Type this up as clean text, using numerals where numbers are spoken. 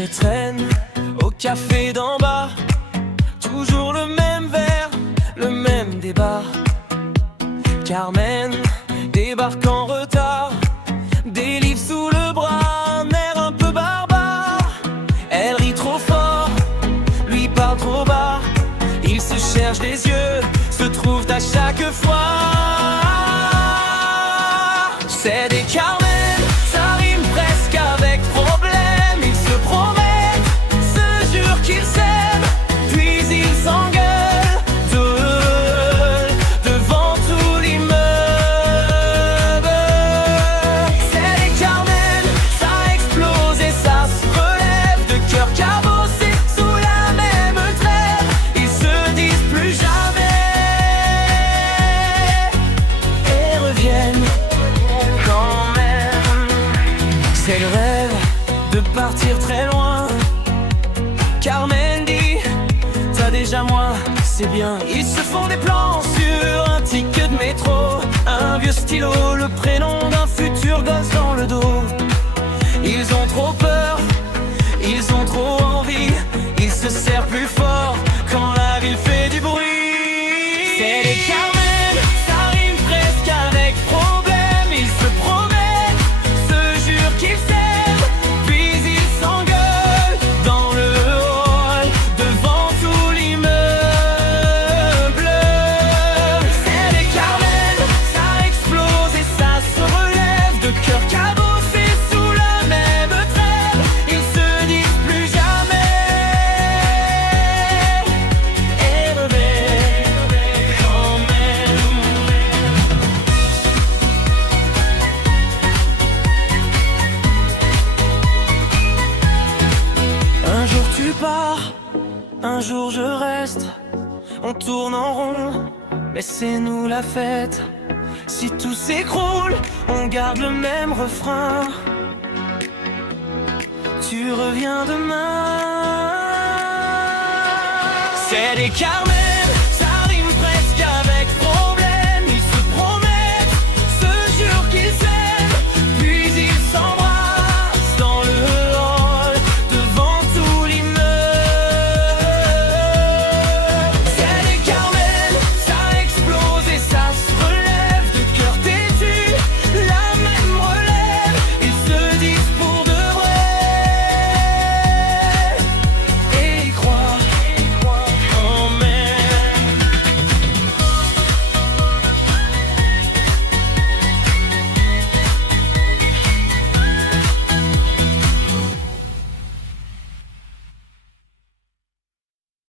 se traîne au café d'en bas. Toujours le même verre, le même débat. Carmen débarque en retard, des livres sous le bras, un air un peu barbare. Elle rit trop fort, lui parle trop bas. Ils se cherchent les yeux, se trouvent à chaque fois. C'est des Carmen, ça rime presque avec problème. Ils se promettent, se jurent qu'ils s'aiment, puis ils s'engueulent devant tout l'immeuble. C'est des Carmen, ça explose et ça se relève, de cœur cabossé sous la même trêve. Ils se disent plus jamais et reviennent quand même. C'est le rêve de partir très loin. Carmen dit, t'as déjà moi, c'est bien. Ils se font des plans sur un ticket de métro, un vieux stylo, le prénom d'un futur gosse dans le dos. Ils ont trop peur, ils ont trop envie, ils se serrent plus fort quand la ville fait du bruit. C'est les Carmen, ça rime presque avec problème. Ils se promettent, se jurent qu'ils s'aiment, puis ils s'engueulent dans le hall, devant tout l'immeuble. C'est les Carmen, ça explose et ça se relève, de cœur cabossé sous la même trêve. Ils se disent plus jamais et reviennent quand même. Un jour tu pars, un jour je reste. On tourne en rond, mais c'est nous la fête. Si tout s'écroule, on garde le même refrain. Tu reviens demain. C'est des Carmen.